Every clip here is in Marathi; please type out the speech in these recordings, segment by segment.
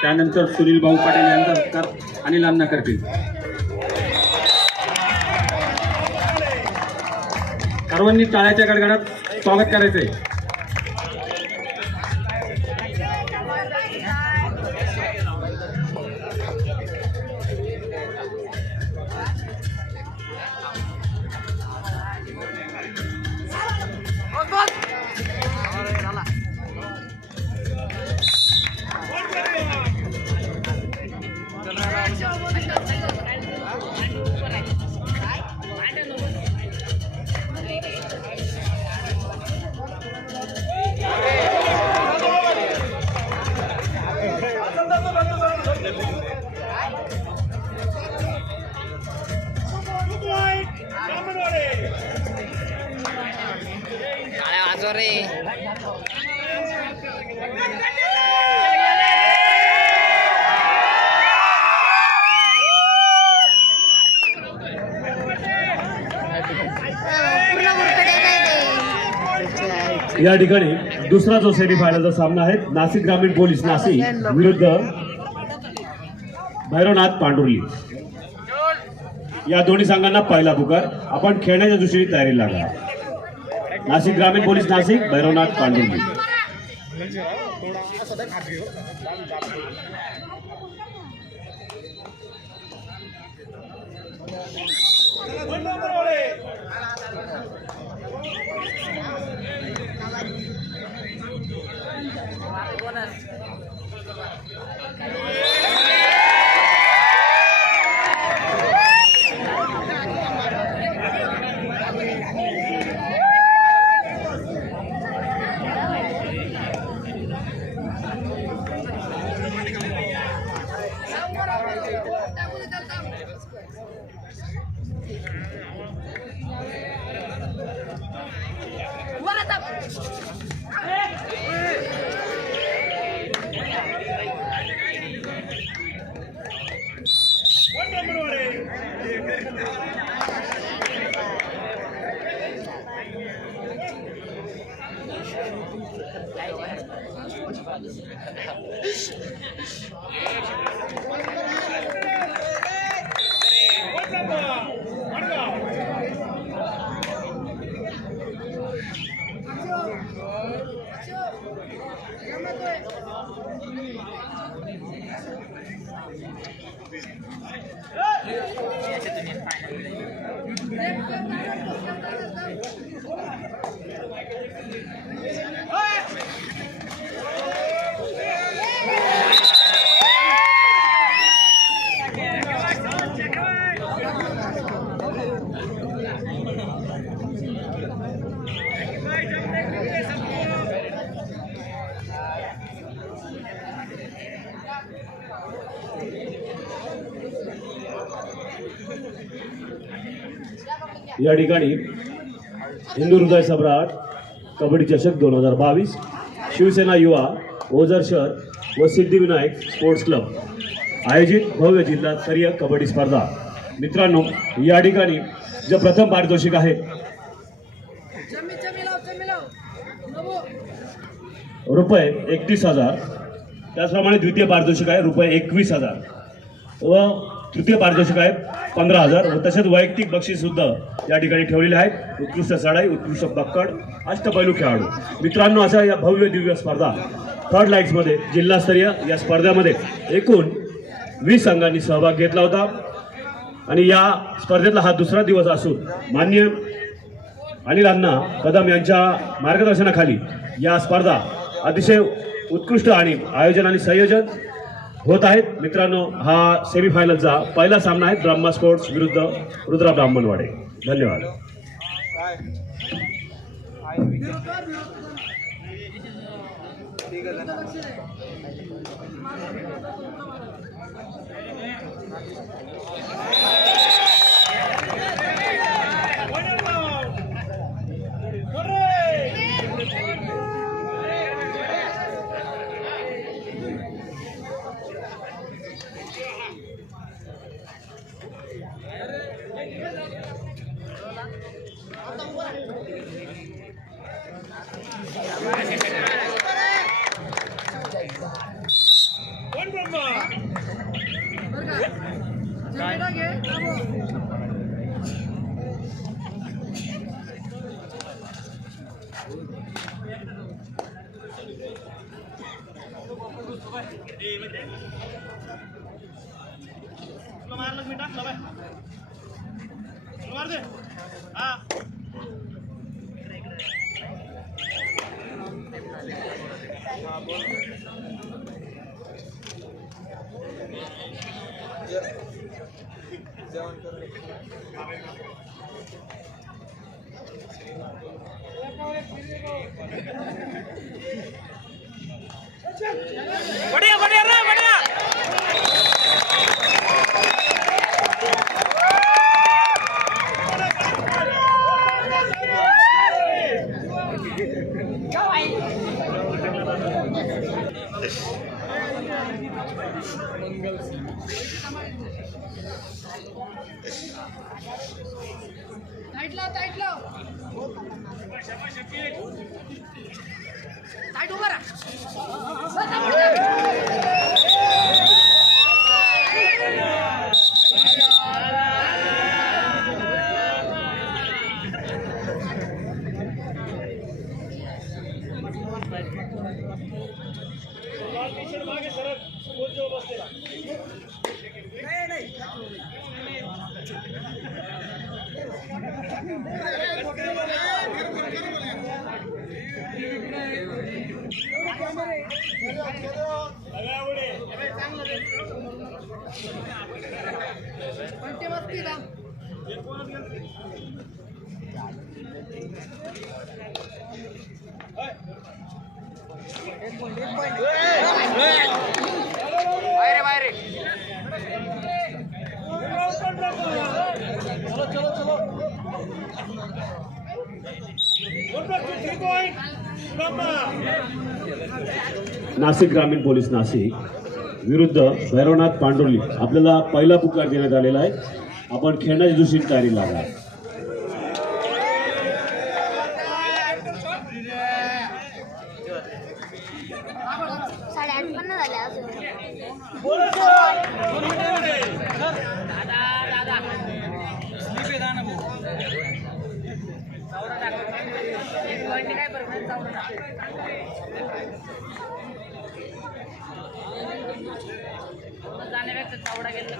त्यानंतर सुनील भाऊ पाटील यांचा सत्कार अनिल अण्णा करतील. सर्वांनी टाळ्याच्या गडगडात स्वागत करायचंय. या ठिकाणी दुसरा जो सेमीफायनलचा सामना आहे नाशिक ग्रामीण पोलीस नाशिक विरुद्ध भैरवनाथ पांडुर्ली. या दोन्ही संघांना पहिला पुकार. आपण खेळण्याच्या दृष्टीने तयारी लागा. नाशिक ग्रामीण पोलीस नाशिक भैरवनाथ पांडुर्ली. या ठिकाणी हिंदू हृदय सम्राट कबड्डी चषक 2022 शिवसेना युवा ओझर शहर व सिद्धिविनायक स्पोर्ट्स क्लब आयोजित भव्य जिल्हास्तरीय कबड्डी स्पर्धा. मित्रांनो, या ठिकाणी जे प्रथम पारितोषिक आहे रुपये 31,000, त्याचप्रमाणे द्वितीय पारितोषिक आहे रुपये 21,000 व तृतीय पारितोषिक आहे 15,000 व तसेच वैयक्तिक बक्षीस सुद्धा या ठिकाणी ठेवलेले आहेत. उत्कृष्ट चढाई, उत्कृष्ट पकड, अष्टपैलू खेळाडू. मित्रांनो, अशा या भव्य दिव्य स्पर्धा थर्ड लाईट्समध्ये जिल्हास्तरीय या स्पर्धेमध्ये एकूण 20 संघांनी सहभाग घेतला होता आणि या स्पर्धेतला हा दुसरा दिवस असून माननीय अनिल अण्णा कदम यांच्या मार्गदर्शनाखाली या स्पर्धा अतिशय उत्कृष्ट आणि आयोजन आणि संयोजन होत आहेत. मित्रांनो, हा सेमीफायनलचा पहिला सामना आहे ब्रह्मा स्पोर्ट्स विरुद्ध रुद्रा ब्राह्मणवाडे. धन्यवाद. बढ़िया बढ़िया रे बढ़िया टाइट लाव टाइट उभा बाहेर बाहेर नाशिक ग्रामीण पोलीस नाशिक विरुद्ध भैरवनाथ पांडुर्ली आपल्याला पहिला पुकार देण्यात आलेला आहे. आपण खेळण्याच्या दिवशी तयारी लागा. चावडा घेतला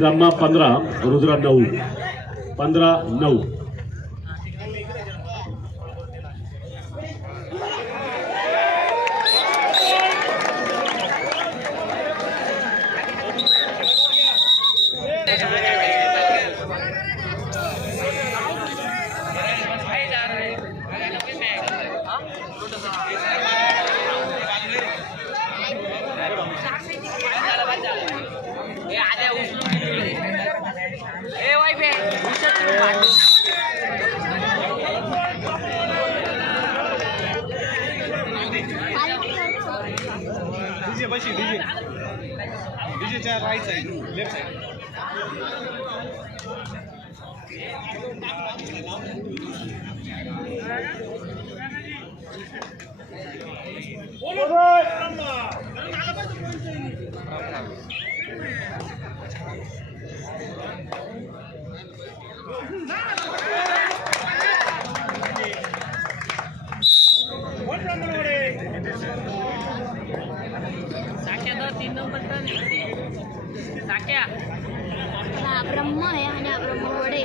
ब्रह्मा 15 रुद्रा 9 15-9. डीजेच्या राईट साइड लेफ्ट साइड तीन नंबर साक्या ब्रह्म आहे आणि ब्रह्मवडे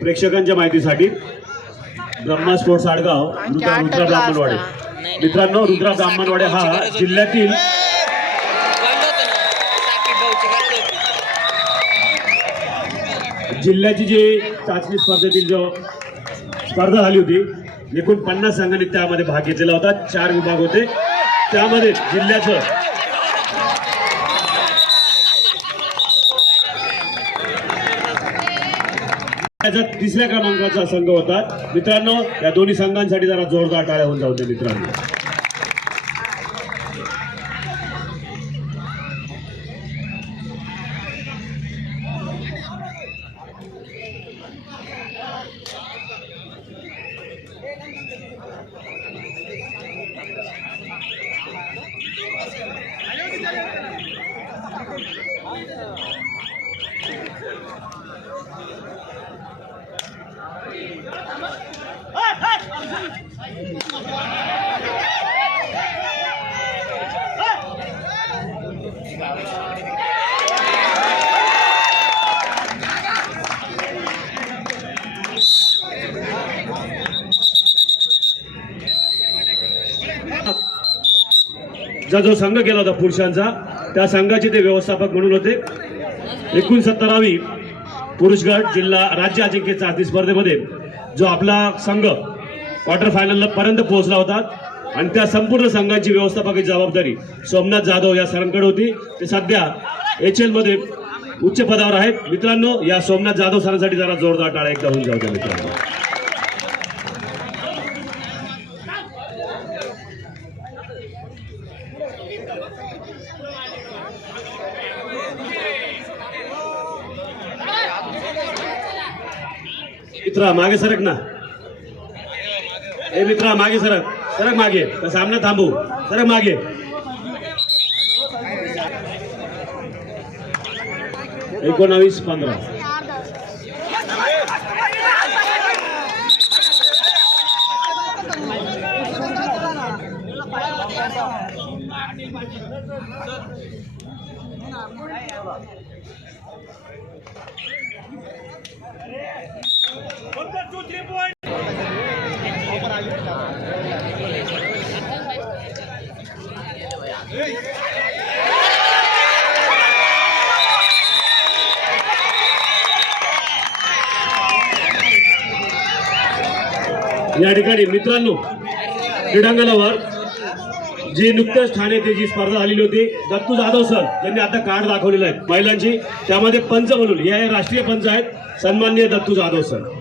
प्रेक्षकांच्या माहितीसाठी ब्रह्मा स्पोर्ट्स आडगाव रुद्रा ब्राह्मणवाडे. मित्रांनो, रुद्रा ब्राह्मणवाडे हा जिल्ह्यातील जिल्ह्याची जी चाचणी स्पर्धेतील जो स्पर्धा झाली होती, एकूण 50 संघांनी त्यामध्ये भाग घेतलेला होता. 4 विभाग होते, त्यामध्ये जिल्ह्याचं तिसऱ्या क्रमांकाचा संघ होता. मित्रांनो, या दोन्ही संघांसाठी जरा जोरदार टाळ्या होऊन जाऊ दे मित्रांनो. जो संघ केला होता पुरुषांचा, त्या संघाचे ते व्यवस्थापक म्हणून होते. 69वी पुरुष गट जिल्हा राज्य अजिंक्य चाचणी स्पर्धेमध्ये जो आपला संघ क्वार्टर फायनल पर्यंत पोहोचला होता आणि त्या संपूर्ण संघाची व्यवस्थापकाची जबाबदारी सोमनाथ जाधव या सरांकडे होती. ते सध्या HL मध्ये उच्च पदावर आहेत. मित्रांनो, या सोमनाथ जाधव सरांसाठी जरा जोरदार टाळ्या एकदा होऊन जाऊ द्या मित्रांनो. मित्रा मागे सरक ना, ए मित्रा मागे सरक, सरक मागे, तर सामना थांबू, सरक मागे. 19-15 1, 2, 3 point. Hey! या ठिकाणी मित्रांनो क्रीडांगणावर जी नुकत्याच ठाणे येथे जी स्पर्धा झालेली होती, दत्तू जाधव सर यांनी आता कार्ड दाखवलेलं आहे महिलांची, त्यामध्ये पंच म्हणून हे राष्ट्रीय पंच आहेत सन्माननीय दत्तू जाधव सर.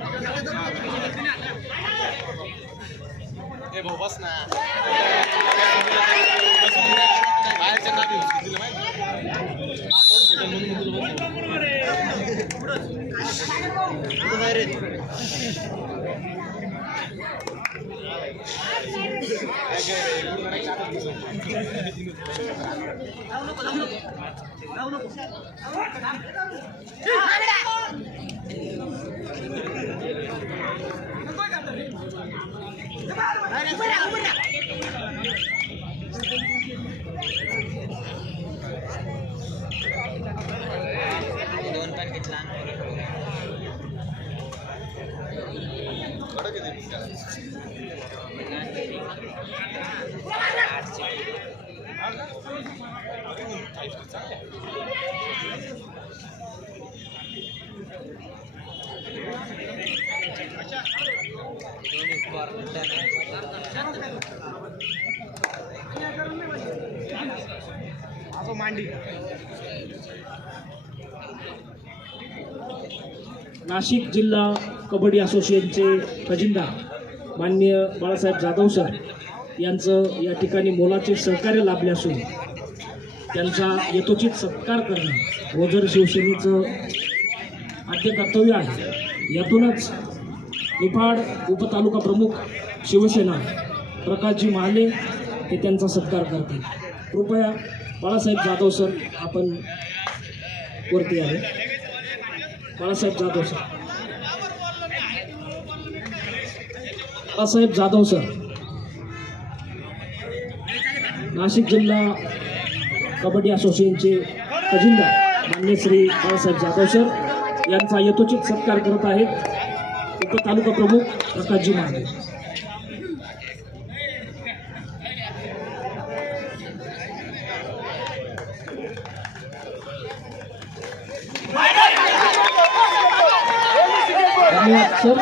नाशिक जिल्हा कबड्डी असोसिएशनचे खजिनदार माननीय बाळासाहेब जाधव सर यांचं या ठिकाणी मोलाचे सहकार्य लाभले असून त्यांचा यथोचित सत्कार करणं ओझर शिवसेनेचं आद्य कर्तव्य आहे. यातूनच निफाड उपतालुका प्रमुख शिवसेना प्रकाशजी महाले हे त्यांचा सत्कार करतील. कृपया बाळासाहेब जाधव सर आपण वरती आहे. बाळासाहेब जाधव सर, बाळासाहेब जाधव सर नाशिक जिल्हा कबड्डी असोसिएशनचे खजिनदार मान्य श्री बाळासाहेब जाधव सर यांचा यथोचित सत्कार करत आहेत उपतालुका प्रमुख प्रकाशजी महाले. धन्यवाद सर.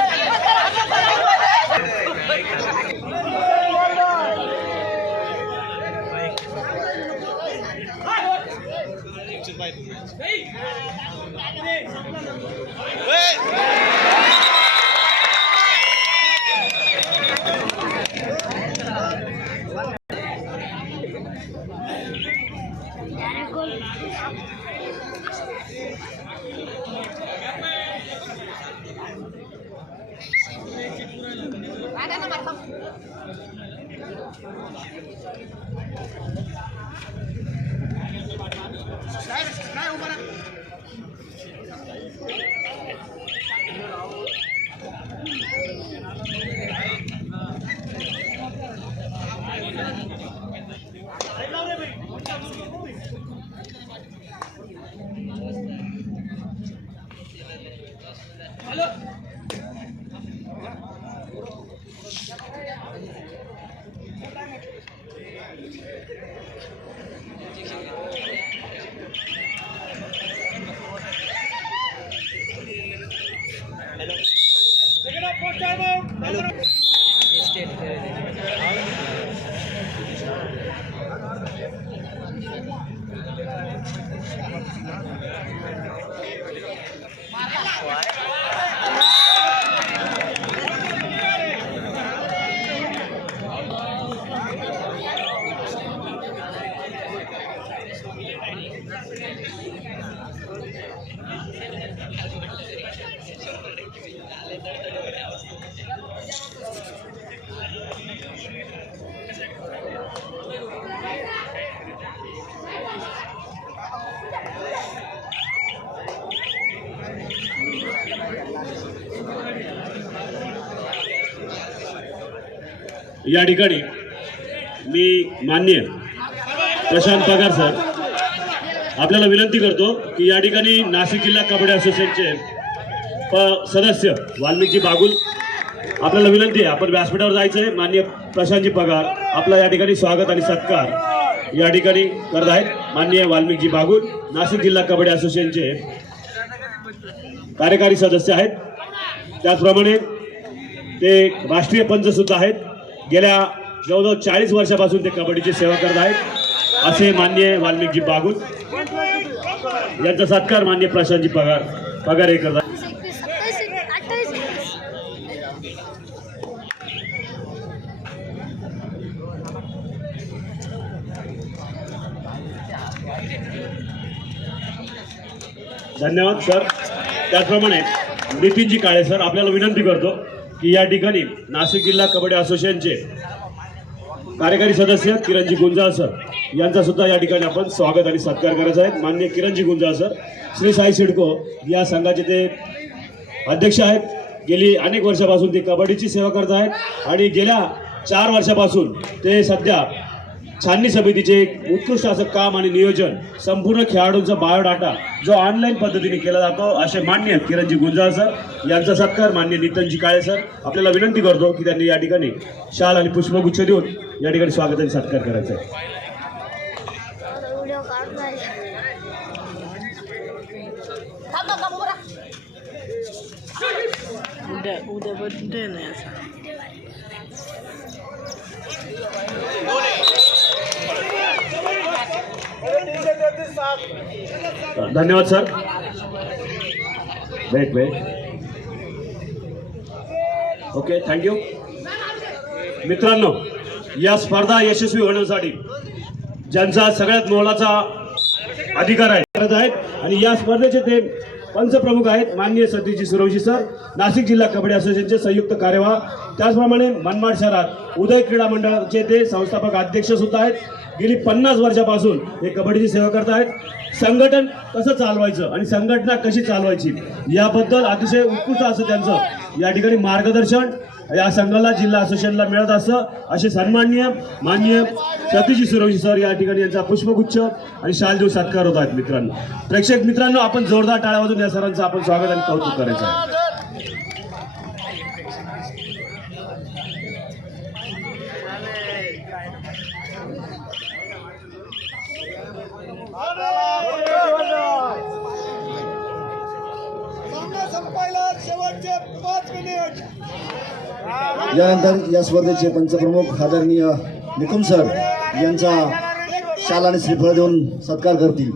या ठिकाणी मी माननीय प्रशांत पगार सर आपल्याला विनंती करतो की या ठिकाणी नाशिक जिल्हा कबड्डी असोसिएशनचे सदस्य वाल्मिकजी बागुल आपल्याला विनंती आहे, आपण व्यासपीठावर जायचं आहे. माननीय प्रशांतजी पगार आपला या ठिकाणी स्वागत आणि सत्कार या ठिकाणी करत आहेत. माननीय वाल्मिकजी बागुल नाशिक जिल्हा कबड्डी असोसिएशनचे कार्यकारी सदस्य आहेत. त्याचप्रमाणे ते राष्ट्रीय पंच सुद्धा आहेत. गेल्या जवळजवळ 40 वर्षापासून ते कबड्डीची सेवा करत आहेत असे माननीय वाल्मिकजी बागुल यांचा सत्कार माननीय प्रशांतजी पगार हे करतात. 27, 28, 29. धन्यवाद सर. त्याचप्रमाणे नितीनजी काळे सर, आपल्याला विनंती करतो की या ठिकाणी नाशिक जिल्हा कबड्डी असोसिएशनचे कार्यकारी सदस्य किरणजी गुंजाळ सर यांचा सुद्धा या ठिकाणी आपण स्वागत आणि सत्कार करायचा आहे. माननीय किरणजी गुंजाळ सर श्री साई सिडको या संघाचे ते अध्यक्ष आहेत. गेली अनेक वर्षापासून ते कबड्डीची सेवा करत आहेत आणि गेल्या 4 वर्षापासून ते सध्या छाननी समितीचे एक उत्कृष्ट असं काम आणि नियोजन, संपूर्ण खेळाडूंचा बायोडाटा जो ऑनलाईन पद्धतीने केला जातो असे मान्य किरणजी गुंजाळ सर यांचा सत्कार मान्य नितीनजी काळे सर आपल्याला विनंती करतो की त्यांनी या ठिकाणी शाल आणि पुष्पगुच्छ देऊन या ठिकाणी स्वागत आणि सत्कार करायचा आहे. व्हिडिओ काढणार. उद्या बर्थडे नाही असा. धन्यवाद सर. Weight okay, thank you. मित्रांनो, या स्पर्धा यशस्वी होण्यासाठी ज्यांचा सगळ्यात मोलाचा अधिकार आहे करत आहेत आणि या स्पर्धेचे ते पंचप्रमुख आहेत माननीय सतीशजी सुरवशी सर, नाशिक जिल्हा कबड्डी असोसिएशनचे संयुक्त कार्यवाह. त्याचप्रमाणे मनमाड शहरात उदय क्रीडा मंडळाचे ते संस्थापक अध्यक्ष सुद्धा आहेत. गेली 50 वर्षापासून हे कबड्डीची सेवा करत आहेत. संघटन कसं चालवायचं आणि संघटना कशी चालवायची याबद्दल अतिशय उत्कृष्ट असं त्यांचं या ठिकाणी मार्गदर्शन या संघाला जिल्हा असोसिएशनला मिळत असतं. असे सन्माननीय माननीय सतीशजी सुरवशी सर या ठिकाणी यांचा पुष्पगुच्छ आणि शाल देऊन सत्कार होत आहेत. मित्रांनो, प्रेक्षक मित्रांनो, आपण जोरदार टाळ्या वाजवून या सरांचं आपण स्वागत आणि कौतुक करायचं आहे. यानंतर या स्पर्धेचे पंचप्रमुख आदरणीय निकुम सर यांचा शाल आणि श्रीफळ देऊन सत्कार करतील.